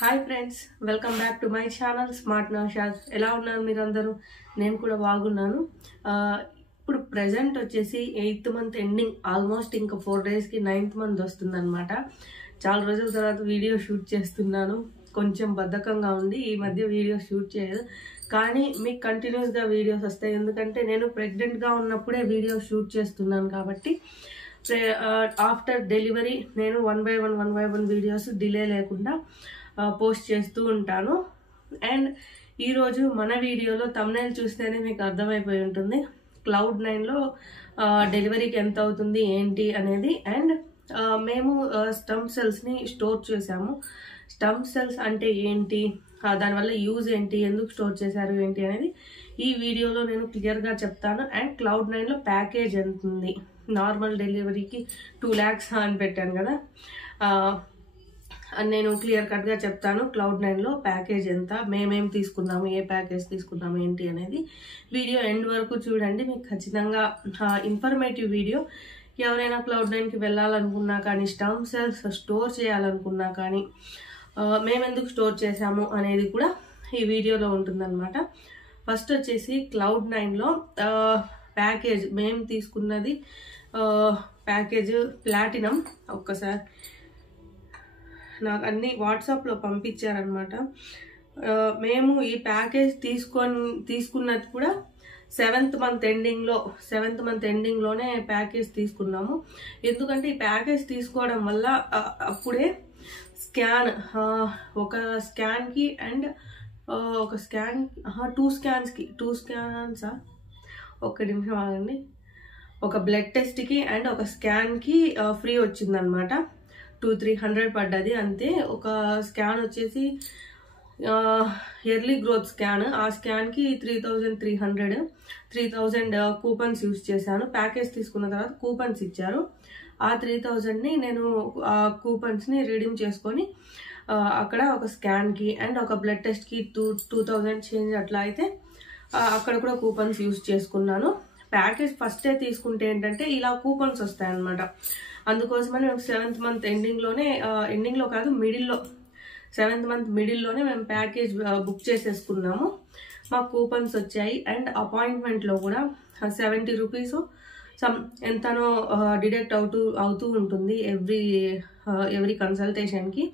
Hi friends, welcome back to my channel smart Naushad. ఎలా ఉన్నారు మీరందరూ? నేను కూడా బాగున్నాను. ఇప్పుడు ప్రజెంట్ వచ్చేసి 8th మంత్ ఎండింగ్, ఆల్మోస్ట్ ఇంకా 4 డేస్కి 9th మంత్ వస్తుందన్నమాట. చాలా రోజుల తర్వాత వీడియో షూట్ చేస్తున్నాను. కొంచెం బద్ధకంగా ఉంది ఈ మధ్య వీడియో షూట్ చేయదు, కానీ మీకు కంటిన్యూస్గా వీడియోస్ వస్తాయి. ఎందుకంటే నేను ప్రెగ్నెంట్గా ఉన్నప్పుడే వీడియో షూట్ చేస్తున్నాను కాబట్టి ఆఫ్టర్ డెలివరీ నేను 1 by 1 వీడియోస్ డిలే లేకుండా పోస్ట్ చేస్తూ ఉంటాను. అండ్ ఈరోజు మన వీడియోలో థంబ్నెయిల్ చూస్తేనే మీకు అర్థమైపోయి ఉంటుంది Cloud9లో డెలివరీకి ఎంత అవుతుంది ఏంటి అనేది. అండ్ మేము స్టమ్ సెల్స్ని స్టోర్ చేసాము. స్టమ్ సెల్స్ అంటే ఏంటి, దానివల్ల యూజ్ ఏంటి, ఎందుకు స్టోర్ చేశారు ఏంటి అనేది ఈ వీడియోలో నేను క్లియర్గా చెప్తాను. అండ్ Cloud9లో ప్యాకేజ్ ఎంత ఉంది, నార్మల్ డెలివరీకి 2 lakhs అని పెట్టాను కదా, నేను క్లియర్ కట్గా చెప్తాను. Cloud9లో ప్యాకేజ్ ఎంత, మేమేం తీసుకున్నాము, ఏ ప్యాకేజ్ తీసుకున్నాము ఏంటి అనేది వీడియో ఎండ్ వరకు చూడండి. మీకు ఖచ్చితంగా ఇన్ఫర్మేటివ్ వీడియో. ఎవరైనా Cloud9కి వెళ్ళాలనుకున్నా కానీ, స్టమ్ సెల్స్ స్టోర్ చేయాలనుకున్నా కానీ, మేమెందుకు స్టోర్ చేసాము అనేది కూడా ఈ వీడియోలో ఉంటుందన్నమాట. ఫస్ట్ వచ్చేసి Cloud9లో ప్యాకేజ్ మేము తీసుకున్నది ప్యాకేజ్ ప్లాటినం. ఒక్కసారి నాకు అన్ని వాట్సాప్లో పంపించారనమాట. మేము ఈ ప్యాకేజ్ తీసుకున్నది కూడా 7th మంత్ ఎండింగ్లోనే ప్యాకేజ్ తీసుకున్నాము. ఎందుకంటే ఈ ప్యాకేజ్ తీసుకోవడం వల్ల అప్పుడే స్కాన్, ఒక స్కాన్కి అండ్ ఒక స్కాన్ 2 స్కాన్సా, ఒక్క నిమిషం ఆగండి, ఒక బ్లడ్ టెస్ట్కి అండ్ ఒక స్కాన్కి ఫ్రీ వచ్చిందనమాట. 200-300 పడ్డది అంతే. ఒక స్కాన్ వచ్చేసి ఎర్లీ గ్రోత్ స్కాన్, ఆ స్కాన్కి 3,300 కూపన్స్ యూజ్ చేశాను. ప్యాకేజ్ తీసుకున్న తర్వాత కూపన్స్ ఇచ్చారు. ఆ 3,000ని నేను ఆ కూపన్స్ని రిడీమ్ చేసుకొని అక్కడ ఒక స్కాన్కి అండ్ ఒక బ్లడ్ టెస్ట్కి 2,000 చేంజ్ అట్లా అయితే అక్కడ కూడా కూపన్స్ యూజ్ చేసుకున్నాను. ప్యాకేజ్ ఫస్టే తీసుకుంటే ఏంటంటే ఇలా కూపన్స్ వస్తాయన్నమాట. అందుకోసమని మేము 7th మంత్ ఎండింగ్లో కాదు, 7th మంత్ మిడిల్లోనే మేము ప్యాకేజ్ బుక్ చేసేసుకున్నాము. మాకు కూపన్స్ వచ్చాయి. అండ్ అపాయింట్మెంట్లో కూడా 70 రూపీస్ ఎంతనో డిడక్ట్ అవుతూ ఉంటుంది ఎవ్రీ కన్సల్టేషన్కి.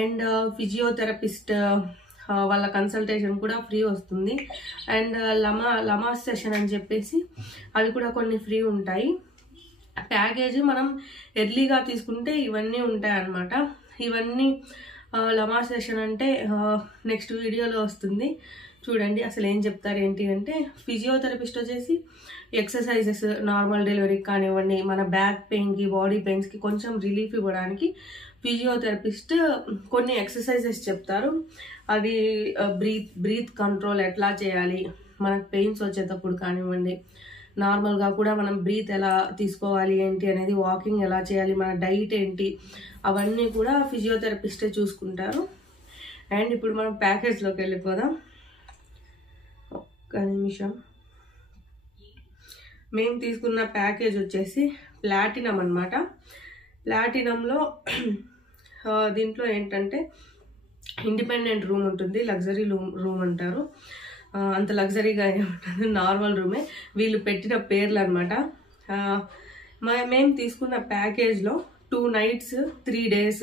అండ్ ఫిజియోథెరపిస్ట్ వాళ్ళ కన్సల్టేషన్ కూడా ఫ్రీ వస్తుంది. అండ్ లమాస్ సెషన్ అని చెప్పేసి అవి కూడా కొన్ని ఫ్రీ ఉంటాయి. ప్యాకేజ్ మనం ఎర్లీగా తీసుకుంటే ఇవన్నీ ఉంటాయి అన్నమాట. ఇవన్నీ లమాస్ సెషన్ అంటే నెక్స్ట్ వీడియోలో వస్తుంది, చూడండి. అసలు ఏం చెప్తారు ఏంటి అంటే, ఫిజియోథెరపిస్ట్ వచ్చేసి ఎక్సర్సైజెస్ నార్మల్ డెలివరీకి కానివ్వండి, మన బ్యాక్ పెయిన్కి, బాడీ పెయిన్స్కి కొంచెం రిలీఫ్ ఇవ్వడానికి ఫిజియోథెరపిస్ట్ కొన్ని ఎక్సర్సైజెస్ చెప్తారు. అవి బ్రీత్ కంట్రోల్ ఎట్లా చేయాలి, మనకు పెయిన్స్ వచ్చేటప్పుడు కానివ్వండి, నార్మల్గా కూడా మనం బ్రీత్ ఎలా తీసుకోవాలి ఏంటి అనేది, వాకింగ్ ఎలా చేయాలి, మన డైట్ ఏంటి, అవన్నీ కూడా ఫిజియోథెరపిస్టే చూసుకుంటారు. అండ్ ఇప్పుడు మనం ప్యాకేజ్లోకి వెళ్ళిపోదాం. ఒక్క నిమిషం. మేము తీసుకున్న ప్యాకేజ్ వచ్చేసి ప్లాటినం అన్నమాట. ప్లాటినంలో దీంట్లో ఏంటంటే ఇండిపెండెంట్ రూమ్ ఉంటుంది, లగ్జరీ రూమ్ అంటారు. అంత లగ్జరీగా ఉంటుంది, నార్మల్ రూమే. వీళ్ళు పెట్టిన పేర్లు అనమాట. మేము తీసుకున్న ప్యాకేజ్లో 2 nights 3 days,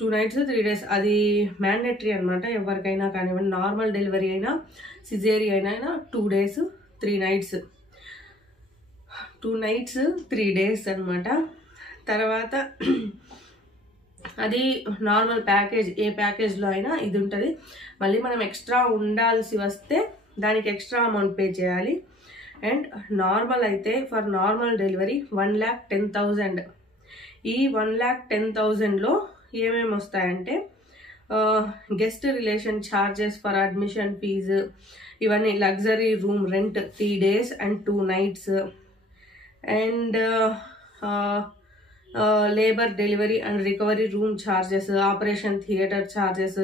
2 nights 3 days అది మ్యాండేటరీ అనమాట. ఎవరికైనా కానివ్వండి, నార్మల్ డెలివరీ అయినా సిజేరియన్ అయినా 2 days 3 nights, 2 nights 3 days అనమాట. తర్వాత అది నార్మల్ ప్యాకేజ్, ఏ ప్యాకేజ్లో అయినా ఇది ఉంటుంది. మళ్ళీ మనం ఎక్స్ట్రా ఉండాల్సి వస్తే దానికి ఎక్స్ట్రా అమౌంట్ పే చేయాలి. అండ్ నార్మల్ అయితే ఫర్ నార్మల్ డెలివరీ 1,10,000. ఈ 1,10,000లో ఏమేమి వస్తాయంటే guest relation charges for admission fee, ఇవన్నీ, luxury room rent 3 days and 2 nights, and labour delivery and recovery room charges, operation theatre charges,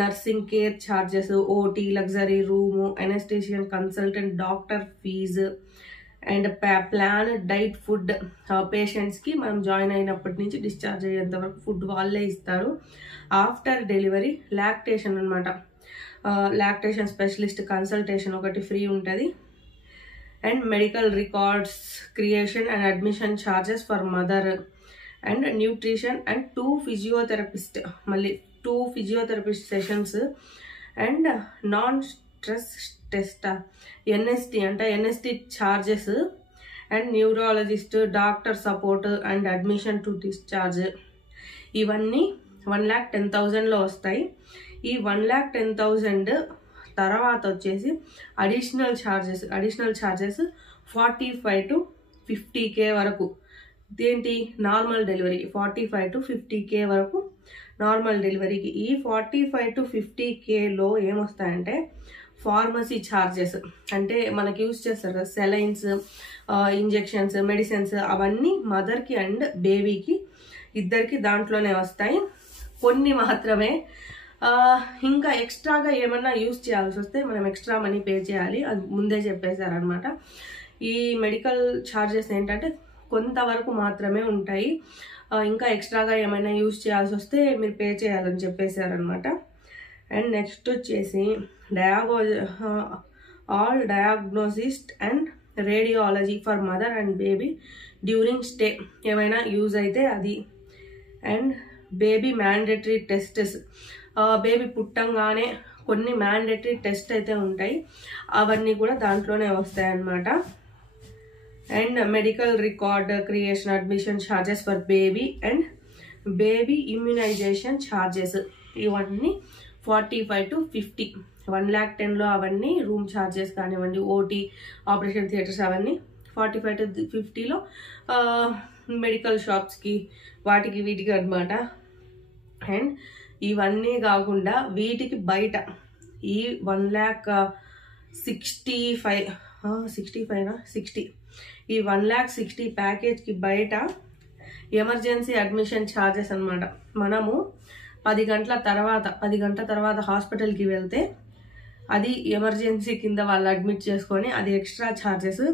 nursing care charges, OT, luxury room, anaesthetician consultant, doctor fee, and plan diet food పేషెంట్స్కి మనం join అయినప్పటి నుంచి discharge అయ్యేంత వరకు food వాళ్ళే ఇస్తారు. After delivery lactation అనమాట, lactation specialist consultation ఒకటి ఫ్రీ ఉంటుంది. And medical records creation and admission charges for mother and nutrition and 2 physiotherapist, మళ్ళీ 2 physiotherapist sessions and non stress test NST అంటే NST charges and neurologist doctor support and admission to discharge. ఇవన్నీ 1,10,000లో వస్తాయి. ఈ 1,10,000 తర్వాత వచ్చేసి additional charges 45 to 50K వరకు. ఇదేంటి నార్మల్ డెలివరీ 45 to 50K వరకు నార్మల్ డెలివరీకి. ఈ 45 to 50Kలో ఏమొస్తాయంటే ఫార్మసీ ఛార్జెస్, అంటే మనకి యూజ్ చేస్తారు కదా సెలైన్స్, ఇంజెక్షన్స్, మెడిసిన్స్, అవన్నీ మదర్కి అండ్ బేబీకి ఇద్దరికి దాంట్లోనే వస్తాయి. కొన్ని మాత్రమే ఇంకా ఎక్స్ట్రాగా ఏమన్నా యూజ్ చేయాల్సి వస్తే మనం ఎక్స్ట్రా మనీ పే చేయాలి, అది ముందే చెప్పేశారనమాట. ఈ మెడికల్ ఛార్జెస్ ఏంటంటే కొంతవరకు మాత్రమే ఉంటాయి, ఇంకా ఎక్స్ట్రాగా ఏమైనా యూజ్ చేయాల్సి వస్తే మీరు పే చేయాలని చెప్పేశారనమాట. అండ్ నెక్స్ట్ వచ్చేసి all diagnostics and radiology for mother and baby during stay ఏమైనా యూజ్ అయితే అది. And baby mandatory tests, baby పుట్టంగానే కొన్ని మ్యాండేటరీ టెస్ట్ అయితే ఉంటాయి, అవన్నీ కూడా దాంట్లోనే వస్తాయి అన్నమాట. And medical record creation admission charges for baby and baby immunization charges, ఇవన్నీ 45 to 50. 1,10,000లో అవన్నీ రూమ్ ఛార్జెస్ కానివ్వండి, ఓటీ ఆపరేషన్ థియేటర్స్ అవన్నీ. 45 to 50లో మెడికల్ షాప్స్కి వాటికి వీటికి అనమాట. అండ్ ఇవన్నీ కాకుండా వీటికి బయట ఈ 1,65 ఈ 1,60,000 ప్యాకేజ్కి బయట ఎమర్జెన్సీ అడ్మిషన్ ఛార్జెస్ అనమాట. మనము 10 గంటల తర్వాత హాస్పిటల్కి వెళ్తే అది ఎమర్జెన్సీ కింద వాళ్ళు అడ్మిట్ చేసుకొని అది ఎక్స్ట్రా ఛార్జెస్.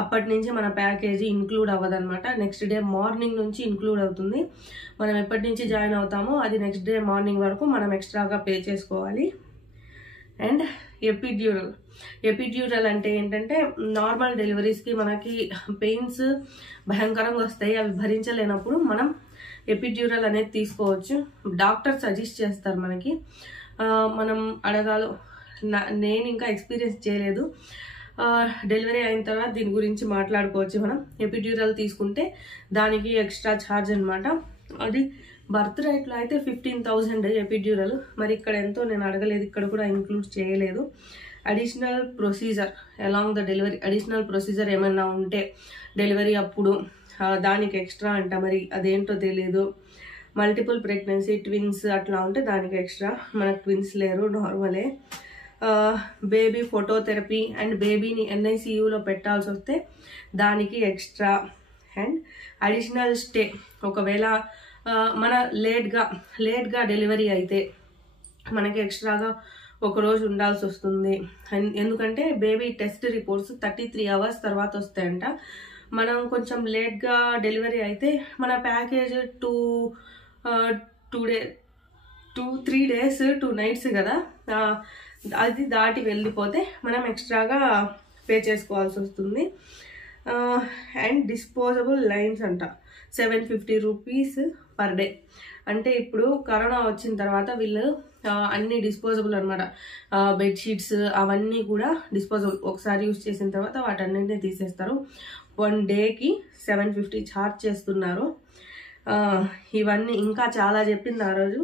అప్పటి నుంచి మన ప్యాకేజీ ఇంక్లూడ్ అవ్వదన్నమాట. నెక్స్ట్ డే మార్నింగ్ నుంచి ఇంక్లూడ్ అవుతుంది. మనం ఎప్పటి నుంచి జాయిన్ అవుతామో అది నెక్స్ట్ డే మార్నింగ్ వరకు మనం ఎక్స్ట్రాగా పే చేసుకోవాలి. అండ్ ఎపిడ్యూరల్ అంటే ఏంటంటే నార్మల్ డెలివరీస్కి మనకి పెయిన్స్ భయంకరంగా వస్తాయి, అవి భరించలేనప్పుడు మనం ఎపిడ్యూరల్ అనేది తీసుకోవచ్చు. డాక్టర్ సజెస్ట్ చేస్తారు మనకి, మనం అడగాలి. నేను ఇంకా ఎక్స్పీరియన్స్ చేయలేదు, డెలివరీ అయిన తర్వాత దీని గురించి మాట్లాడుకోవచ్చు. మనం ఎపిడ్యూరల్ తీసుకుంటే దానికి ఎక్స్ట్రా ఛార్జ్ అనమాట. అది బర్త్ రైట్లో అయితే 15,000 ఎపిడ్యూరల్, మరి ఇక్కడ ఎంతో నేను అడగలేదు, ఇక్కడ కూడా ఇంక్లూడ్ చేయలేదు. Additional procedure along the delivery, additional procedure ఏమన్నా ఉంటే డెలివరీ అప్పుడు దానికి ఎక్స్ట్రా అంట, మరి అదేంటో తెలియదు. మల్టిపుల్ ప్రెగ్నెన్సీ ట్విన్స్ అట్లా ఉంటే దానికి ఎక్స్ట్రా, మనకు ట్విన్స్ లేరు, నార్మలే. బేబీ ఫోటోథెరపీ అండ్ బేబీని NICUలో పెట్టాల్సి వస్తే దానికి ఎక్స్ట్రా. అండ్ అడిషనల్ స్టే, ఒకవేళ మన లేట్గా డెలివరీ అయితే మనకి ఎక్స్ట్రాగా ఒకరోజు ఉండాల్సి వస్తుంది. ఎందుకంటే బేబీ టెస్ట్ రిపోర్ట్స్ 33 hours తర్వాత వస్తాయంట. మనం కొంచెం లేట్గా డెలివరీ అయితే మన ప్యాకేజ్ 3 days 2 nights కదా, అది దాటి వెళ్ళిపోతే మనం ఎక్స్ట్రాగా పే చేసుకోవాల్సి వస్తుంది. అండ్ డిస్పోజబుల్ లైన్స్ అంట 750 rupees per day. అంటే ఇప్పుడు కరోనా వచ్చిన తర్వాత వీళ్ళు అన్ని డిస్పోజబుల్ అనమాట, బెడ్షీట్స్ అవన్నీ కూడా డిస్పోజబుల్, ఒకసారి యూజ్ చేసిన తర్వాత వాటన్నింటినీ తీసేస్తారు. 1 dayకి 750 ఛార్జ్ చేస్తున్నారు. ఇవన్నీ ఇంకా చాలా చెప్పింది ఆ రోజు.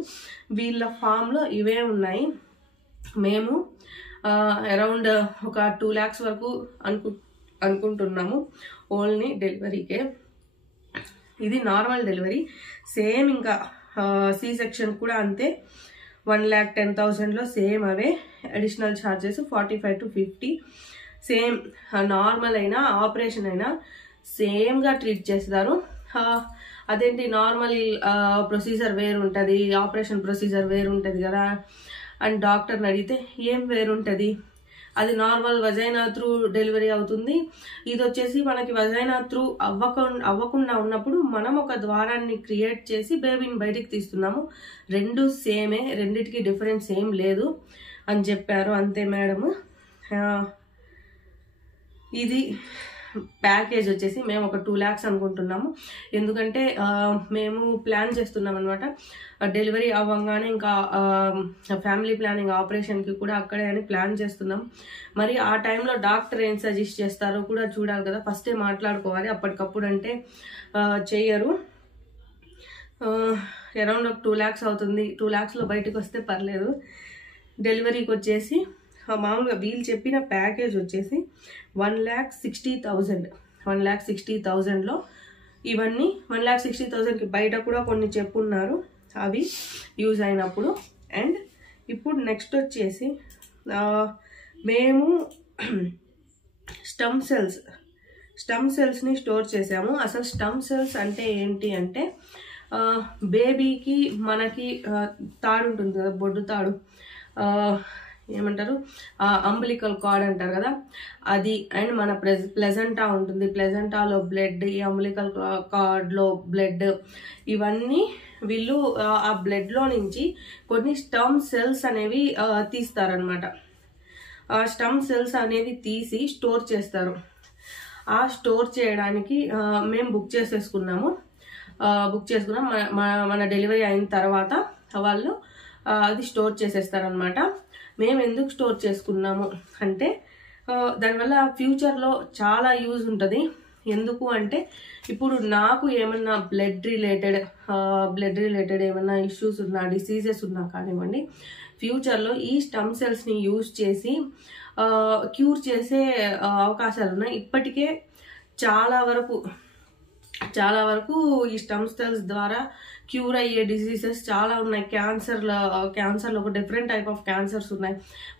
వీళ్ళ ఫామ్లో ఇవే ఉన్నాయి. మేము అరౌండ్ ఒక 2 lakhs వరకు అనుకుంటున్నాము ఓన్లీ డెలివరీకే. ఇది నార్మల్ డెలివరీ. సేమ్ ఇంకా సి సెక్షన్ కూడా అంతే, 1,10,000లో సేమ్ అవే. Additional charges 45 to 50. Same normal అయినా ఆపరేషన్ అయినా సేమ్గా ట్రీట్ చేస్తారు. అదేంటి నార్మల్ ప్రొసీజర్ వేరు ఉంటుంది, ఆపరేషన్ ప్రొసీజర్ వేరు ఉంటుంది కదా అని డాక్టర్ని అడిగితే ఏం వేరుంటుంది, అది నార్మల్ వజైనా త్రూ డెలివరీ అవుతుంది. ఇది వచ్చేసి మనకి వజైనా త్రూ అవ్వకుండా ఉన్నప్పుడు మనం ఒక ద్వారాన్ని క్రియేట్ చేసి బేబీని బయటికి తీస్తున్నాము. రెండు సేమే, రెండిటికి డిఫరెన్స్ ఏం లేదు అని చెప్పారు. అంతే మేడము. ఇది ప్యాకేజ్ వచ్చేసి మేము ఒక 2 lakhs అనుకుంటున్నాము. ఎందుకంటే మేము ప్లాన్ చేస్తున్నాం అనమాట. డెలివరీ అవ్వగానే ఇంకా ఫ్యామిలీ ప్లానింగ్ ఆపరేషన్కి కూడా అక్కడే అని ప్లాన్ చేస్తున్నాం. మరి ఆ టైంలో డాక్టర్ ఏం సజెస్ట్ చేస్తారో కూడా చూడాలి కదా, ఫస్టే మాట్లాడుకోవాలి. అప్పటికప్పుడు అంటే చెయ్యరు. అరౌండ్ ఒక 2 lakhs అవుతుంది. 2 lakhsలో బయటకు వస్తే పర్లేదు. డెలివరీకి వచ్చేసి మామూలుగా వీళ్ళు చెప్పిన ప్యాకేజ్ వచ్చేసి 1,60,000. 1,60,000లో ఇవన్నీ 1,60,000కి బయట కూడా కొన్ని చెప్పున్నారు, అవి యూజ్ అయినప్పుడు. అండ్ ఇప్పుడు నెక్స్ట్ వచ్చేసి మేము స్టమ్ సెల్స్ని స్టోర్ చేసాము. అసలు స్టమ్ సెల్స్ అంటే ఏంటి అంటే బేబీకి మనకి తాడు ఉంటుంది కదా, బొడ్డు తాడు, ఏమంటారు అంబిలికల్ కార్డ్ అంటారు కదా, అది. అండ్ మన ప్లెజెంటా ఉంటుంది, ప్లెజెంటాలో బ్లడ్, ఈ అంబిలికల్ కార్డ్లో బ్లడ్, ఇవన్నీ వీళ్ళు ఆ బ్లడ్లో నుంచి కొన్ని స్టమ్ సెల్స్ అనేవి తీస్తారనమాట. ఆ స్టమ్ సెల్స్ అనేవి తీసి స్టోర్ చేస్తారు. ఆ స్టోర్ చేయడానికి మేము బుక్ చేసుకున్నాం. మన డెలివరీ అయిన తర్వాత వాళ్ళు అది స్టోర్ చేసేస్తారనమాట. మేము ఎందుకు స్టోర్ చేసుకున్నాము అంటే దానివల్ల ఫ్యూచర్లో చాలా యూజ్ ఉంటుంది. ఎందుకు అంటే ఇప్పుడు నాకు ఏమన్నా బ్లడ్ రిలేటెడ్ ఏమన్నా ఇష్యూస్ ఉన్నా, డిసీజెస్ ఉన్నా కానివ్వండి, ఫ్యూచర్లో ఈ స్టమ్ సెల్స్ని యూజ్ చేసి క్యూర్ చేసే అవకాశాలు ఉన్నాయి. ఇప్పటికే చాలా వరకు ఈ స్టమ్ సెల్స్ ద్వారా క్యూర్ అయ్యే డిసీజెస్ చాలా ఉన్నాయి. క్యాన్సర్లో ఒక డిఫరెంట్ టైప్ ఆఫ్ క్యాన్సర్స్ ఉన్నాయి,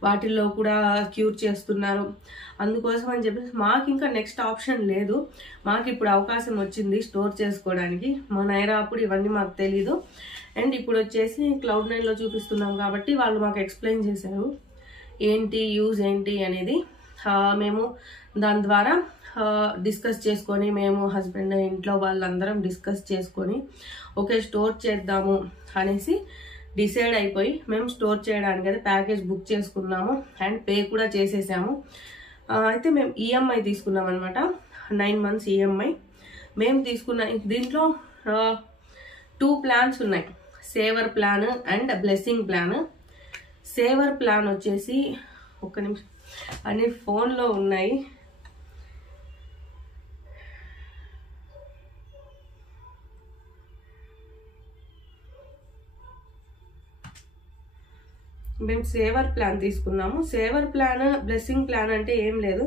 వాటిల్లో కూడా క్యూర్ చేస్తున్నారు. అందుకోసం అని చెప్పేసి మాకు ఇంకా నెక్స్ట్ ఆప్షన్ లేదు. మాకు ఇప్పుడు అవకాశం వచ్చింది స్టోర్ చేసుకోవడానికి. మా నైరా అప్పుడు ఇవన్నీ మాకు తెలీదు. అండ్ ఇప్పుడు వచ్చేసి Cloud9లో చూపిస్తున్నాం కాబట్టి వాళ్ళు మాకు ఎక్స్ప్లెయిన్ చేశారు ఏంటి యూజ్ ఏంటి అనేది. మేము దాని ద్వారా డిస్కస్ చేసుకొని, మేము హస్బెండ్ ఇంట్లో వాళ్ళందరం డిస్కస్ చేసుకొని ఓకే స్టోర్ చేద్దాము అనేసి డిసైడ్ అయిపోయి మేము స్టోర్ చేయడానికి అయితే ప్యాకేజ్ బుక్ చేసుకున్నాము అండ్ పే కూడా చేసేసాము. అయితే మేము ఈఎంఐ తీసుకున్నాం అనమాట, 9 months ఈఎంఐ మేము తీసుకున్న. దీంట్లో 2 plans ఉన్నాయి, saver plan and blessing plan. Saver plan వచ్చేసి ఒక్క నిమిషం, అన్ని ఫోన్లో ఉన్నాయి. మేము సేవర్ ప్లాన్ తీసుకున్నాము. సేవర్ ప్లాన్ బ్లెస్సింగ్ ప్లాన్ అంటే ఏం లేదు.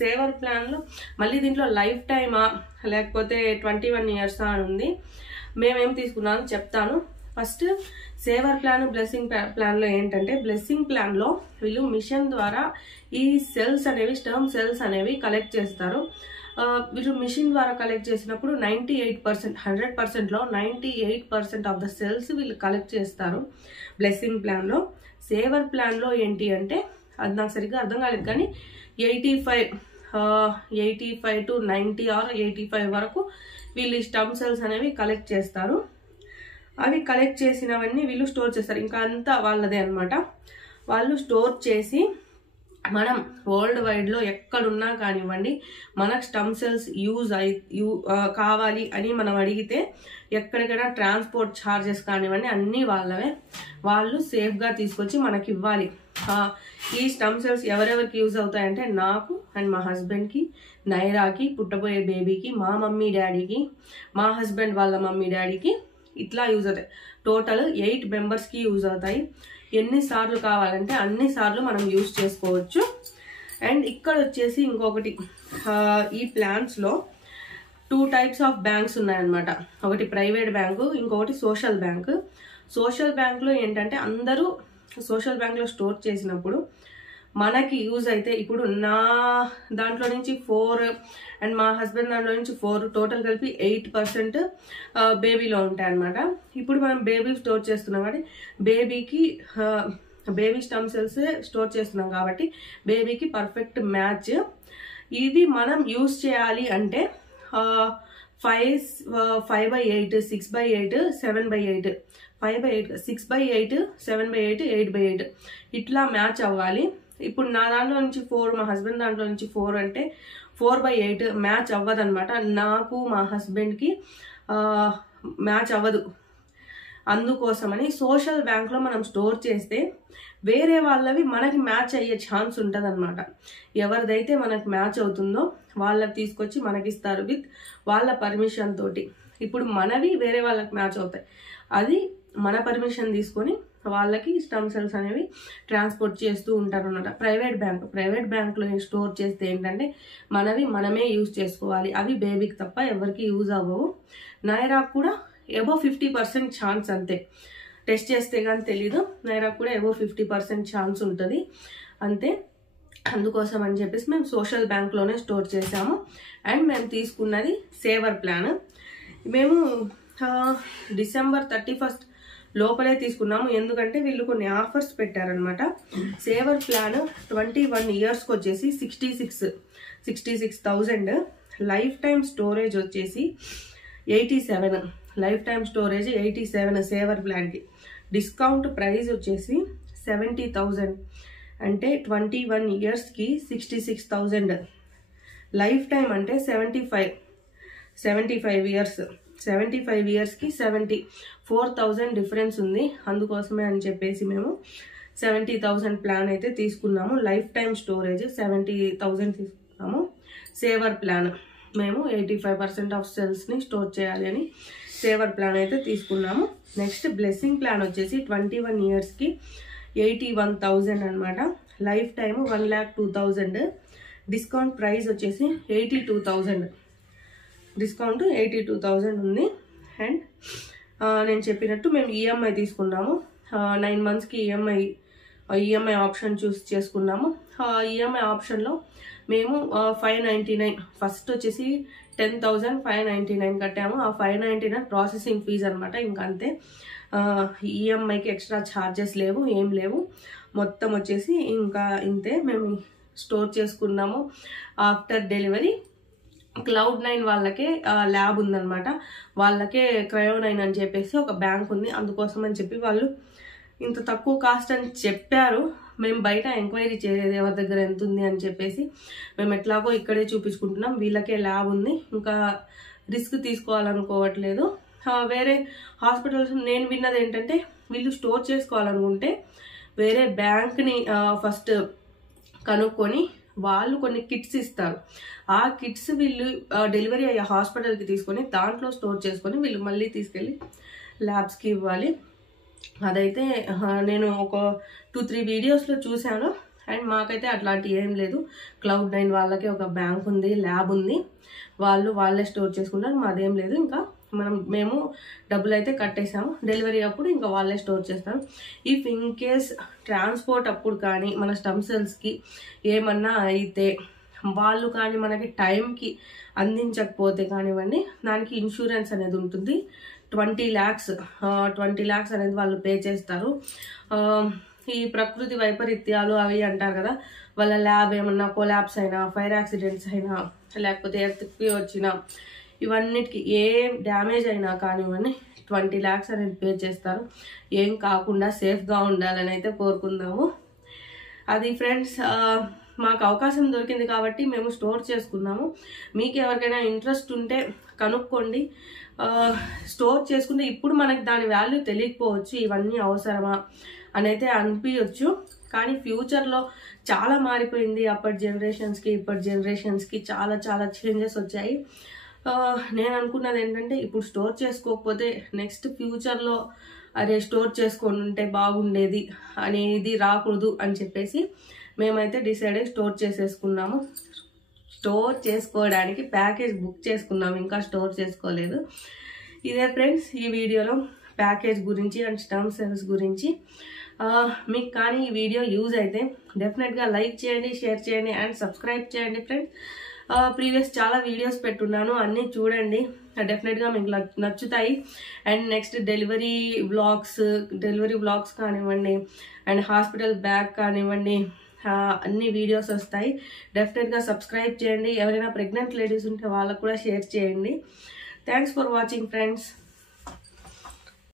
సేవర్ ప్లాన్లో మళ్ళీ దీంట్లో లైఫ్ టైమా లేకపోతే 21 years అని ఉంది. మేమేం తీసుకున్నామో చెప్తాను. ఫస్ట్ సేవర్ ప్లాన్, బ్లెస్సింగ్ ప్లాన్లో ఏంటంటే, బ్లెస్సింగ్ ప్లాన్లో వీళ్ళు మిషన్ ద్వారా ఈ సెల్స్ అనేవి, స్టర్మ్ సెల్స్ అనేవి కలెక్ట్ చేస్తారు. వీళ్ళు మిషన్ ద్వారా కలెక్ట్ చేసినప్పుడు 98%, 100%లో 98% ఆఫ్ ద సెల్స్ వీళ్ళు కలెక్ట్ చేస్తారు బ్లెస్సింగ్ ప్లాన్లో. సేవర్ ప్లాన్లో ఏంటి అంటే, అది నాకు సరిగ్గా అర్థం కాలేదు కానీ 85 to 90 or 85 వరకు వీళ్ళు స్టమ్ సెల్స్ అనేవి కలెక్ట్ చేస్తారు. అవి కలెక్ట్ చేసినవన్నీ వీళ్ళు స్టోర్ చేస్తారు. ఇంకా అంతా వాళ్ళదే అనమాట. వాళ్ళు స్టోర్ చేసి మనం వరల్డ్ వైడ్లో ఎక్కడున్నా కానివ్వండి, మనకు స్టమ్ సెల్స్ కావాలి అని మనం అడిగితే ఎక్కడికైనా ట్రాన్స్పోర్ట్ ఛార్జెస్ కానివ్వండి అన్నీ వాళ్ళవే. వాళ్ళు సేఫ్గా తీసుకొచ్చి మనకి ఇవ్వాలి. ఈ స్టమ్ సెల్స్ ఎవరెవరికి యూజ్ అవుతాయంటే, నాకు అండ్ మా హస్బెండ్కి, నైరాకి, పుట్టబోయే బేబీకి, మా మమ్మీ డాడీకి, మా హస్బెండ్ వాళ్ళ మమ్మీ డాడీకి, ఇట్లా యూజ్ అవుతాయి. టోటల్ 8 మెంబర్స్కి యూజ్ అవుతాయి. ఎన్నిసార్లు కావాలంటే అన్నిసార్లు మనం యూజ్ చేసుకోవచ్చు. అండ్ ఇక్కడ వచ్చేసి ఇంకొకటి, ఈ ప్లాన్స్లో 2 types ఆఫ్ బ్యాంక్స్ ఉన్నాయన్నమాట. ఒకటి ప్రైవేట్ బ్యాంకు, ఇంకొకటి సోషల్ బ్యాంక్. సోషల్ బ్యాంక్లో ఏంటంటే, అందరూ సోషల్ బ్యాంక్లో స్టోర్ చేసినప్పుడు మనకి యూజ్ అయితే, ఇప్పుడు నా దాంట్లో నుంచి 4 అండ్ మా హస్బెండ్ దాంట్లో నుంచి 4, టోటల్ కలిపి 8% బేబీలో ఉంటాయి అన్నమాట. ఇప్పుడు మనం బేబీ స్టోర్ చేస్తున్నాం కాబట్టి బేబీకి బేబీ స్టమ్ సెల్స్ స్టోర్ చేస్తున్నాం కాబట్టి బేబీకి పర్ఫెక్ట్ మ్యాచ్. ఇవి మనం యూజ్ చేయాలి అంటే 5/8, 6/8, 7/8, 5/8, 6/8, 7/8, 8/8 ఇట్లా మ్యాచ్ అవ్వాలి. ఇప్పుడు నా దాంట్లో నుంచి 4, మా హస్బెండ్ దాంట్లో నుంచి 4 అంటే 4/8 మ్యాచ్ అవ్వదన్నమాట. నాకు మా హస్బెండ్కి మ్యాచ్ అవ్వదు. అందుకోసమని సోషల్ బ్యాంక్లో మనం స్టోర్ చేస్తే వేరే వాళ్ళవి మనకి మ్యాచ్ అయ్యే ఛాన్స్ ఉంటుంది అనమాట. ఎవరిదైతే మనకు మ్యాచ్ అవుతుందో వాళ్ళకి తీసుకొచ్చి మనకిస్తారు విత్ వాళ్ళ పర్మిషన్ తోటి. ఇప్పుడు మనవి వేరే వాళ్ళకి మ్యాచ్ అవుతాయి, అది మన పర్మిషన్ తీసుకొని వాళ్ళకి స్టమ్ సెల్స్ అనేవి ట్రాన్స్పోర్ట్ చేస్తూ ఉంటారు అన్నమాట. ప్రైవేట్ బ్యాంక్లో స్టోర్ చేస్తే ఏంటంటే మనవి మనమే యూజ్ చేసుకోవాలి. అవి బేబీకి తప్ప ఎవరికి యూజ్ అవ్వవు. నైరాకు కూడా అబోవ్ 50% ఛాన్స్ అంతే. టెస్ట్ చేస్తే కానీ తెలీదు. నైరాకు కూడా అబోవ్ 50% ఛాన్స్ ఉంటుంది అంతే. అందుకోసం అని చెప్పేసి మేము సోషల్ బ్యాంక్లోనే స్టోర్ చేసాము. అండ్ మేము తీసుకున్నది సేవర్ ప్లాన్. మేము December 31st లోపలే తీసుకున్నాము. ఎందుకంటే వీళ్ళు కొన్ని ఆఫర్స్ పెట్టారనమాట. సేవర్ ప్లాన్ 21 ఇయర్స్కి వచ్చేసి 66,000. లైఫ్ టైం స్టోరేజ్ వచ్చేసి 87. లైఫ్ టైం స్టోరేజ్ 87 సేవర్ ప్లాన్కి. డిస్కౌంట్ ప్రైస్ వచ్చేసి 70,000. అంటే 21 ఇయర్స్కి 66,000. లైఫ్ టైం అంటే 75 ఇయర్స్. 75 ఇయర్స్కి 74,000 డిఫరెన్స్ ఉంది. అందుకోసమే అని చెప్పేసి మేము 70,000 ప్లాన్ అయితే తీసుకున్నాము. లైఫ్ టైం స్టోరేజ్ 70,000 తీసుకున్నాము. సేవర్ ప్లాన్ మేము 85% ఆఫ్ సెల్స్ని స్టోర్ చేయాలి అని సేవర్ ప్లాన్ అయితే తీసుకున్నాము. నెక్స్ట్ బ్లెస్సింగ్ ప్లాన్ వచ్చేసి 21 ఇయర్స్కి 81,000 అనమాట. Life time 1,02,000. డిస్కౌంట్ ప్రైస్ వచ్చేసి 82,000. డిస్కౌంట్ 82,000 ఉంది. అండ్ నేను చెప్పినట్టు మేము ఈఎంఐ తీసుకున్నాము. 9 మంత్స్కి ఈఎంఐ ఆప్షన్ చూస్ చేసుకున్నాము. ఈఎంఐ ఆప్షన్లో మేము 599 ఫస్ట్ వచ్చేసి 10,599 కట్టాము. ఆ 599 ప్రాసెసింగ్ ఫీజ్ అనమాట. ఇంకంతే. ఈఎంఐకి ఎక్స్ట్రా ఛార్జెస్ లేవు, ఏం లేవు. మొత్తం వచ్చేసి ఇంకా ఇంతే. మేము స్టోర్ చేసుకున్నాము. ఆఫ్టర్ డెలివరీ Cloud9 వాళ్ళకే ల్యాబ్ ఉందన్నమాట. వాళ్ళకే Cryo9 అని చెప్పేసి ఒక బ్యాంక్ ఉంది. అందుకోసం అని చెప్పి వాళ్ళు ఇంత తక్కువ కాస్ట్ అని చెప్పారు. మేము బయట ఎంక్వైరీ చేయలేదు ఎవరి దగ్గర ఎంత ఉంది అని చెప్పేసి. మేము ఎట్లాగో ఇక్కడే చూపించుకుంటున్నాం. వీళ్ళకే ల్యాబ్ ఉంది. ఇంకా రిస్క్ తీసుకోవాలనుకోవట్లేదు. వేరే హాస్పిటల్స్ నేను విన్నది ఏంటంటే వీళ్ళు స్టోర్ చేసుకోవాలనుకుంటే వేరే బ్యాంక్ని ఫస్ట్ కనుక్కొని వాళ్ళు కొన్ని కిట్స్ ఇస్తారు. ఆ కిట్స్ వీళ్ళు డెలివరీ అయ్యే హాస్పిటల్కి తీసుకొని దాంట్లో స్టోర్ చేసుకొని వీళ్ళు మళ్ళీ తీసుకెళ్ళి ల్యాబ్స్కి ఇవ్వాలి. అదైతే నేను ఒక 2-3 వీడియోస్లో చూశాను. అండ్ మాకైతే అట్లాంటి ఏం లేదు. Cloud9 వాళ్ళకి ఒక బ్యాంక్ ఉంది, ల్యాబ్ ఉంది. వాళ్ళే స్టోర్ చేసుకుంటారు. మాదేం లేదు. ఇంకా మేము డబ్బులు అయితే కట్టేసాము. డెలివరీ అప్పుడు ఇంకా వాళ్ళే స్టోర్ చేస్తారు. ఇఫ్ ఇన్ కేస్ ట్రాన్స్పోర్ట్ అప్పుడు కానీ మన స్టమ్ సెల్స్కి ఏమన్నా అయితే వాళ్ళు కానీ మనకి టైంకి అందించకపోతే కానివ్వండి, దానికి ఇన్సూరెన్స్ అనేది ఉంటుంది. 20 lakhs అనేది వాళ్ళు పే చేస్తారు. ఈ ప్రకృతి వైపరీత్యాలు అవి అంటారు కదా, వాళ్ళ ల్యాబ్ ఏమన్నా కొలాప్స్ అయినా, ఫైర్ యాక్సిడెంట్స్ అయినా, లేకపోతే ఎర్త్కి వచ్చినా, ఇవన్నిటికి ఏ డ్యామేజ్ అయినా కానివ్వండి 20 lakhs అనేది పే చేస్తారు. ఏం కాకుండా సేఫ్గా ఉండాలని అయితే కోరుకుందాము. అది ఫ్రెండ్స్, మాకు అవకాశం దొరికింది కాబట్టి మేము స్టోర్ చేసుకున్నాము. మీకు ఎవరికైనా ఇంట్రెస్ట్ ఉంటే కనుక్కోండి. స్టోర్ చేసుకుంటే ఇప్పుడు మనకి దాని వాల్యూ తెలియకపోవచ్చు, ఇవన్నీ అవసరమా అని అయితే అనిపించవచ్చు. కానీ ఫ్యూచర్లో చాలా మారిపోయింది. అప్పటి జనరేషన్స్కి ఇప్పటి జనరేషన్స్కి చాలా చేంజెస్ వచ్చాయి. నేను అనుకున్నది ఏంటంటే ఇప్పుడు స్టోర్ చేసుకోకపోతే నెక్స్ట్ ఫ్యూచర్లో అరే స్టోర్ చేసుకొని ఉంటే బాగుండేది అనేది రాకూడదు అని చెప్పేసి మేమైతే డిసైడ్ అయ్యి స్టోర్ చేసేసుకున్నాము. స్టోర్ చేసుకోవడానికి ప్యాకేజ్ బుక్ చేసుకున్నాము, ఇంకా స్టోర్ చేసుకోలేదు. ఇదే ఫ్రెండ్స్ ఈ వీడియోలో ప్యాకేజ్ గురించి అండ్ స్టమ్ సెల్స్ గురించి. మీకు కానీ ఈ వీడియో యూజ్ అయితే డెఫినెట్గా లైక్ చేయండి, షేర్ చేయండి అండ్ సబ్స్క్రైబ్ చేయండి ఫ్రెండ్స్. ప్రీవియస్ చాలా వీడియోస్ పెట్టున్నాను, అన్నీ చూడండి, డెఫినెట్గా మీకు నచ్చుతాయి. అండ్ నెక్స్ట్ డెలివరీ వ్లాగ్స్ కానివ్వండి, అండ్ హాస్పిటల్ బ్యాగ్ కానివ్వండి, అన్ని వీడియోస్ వస్తాయి. డెఫినెట్గా సబ్స్క్రైబ్ చేయండి. ఎవరైనా ప్రెగ్నెంట్ లేడీస్ ఉంటే వాళ్ళకు కూడా షేర్ చేయండి. Thanks for watching friends.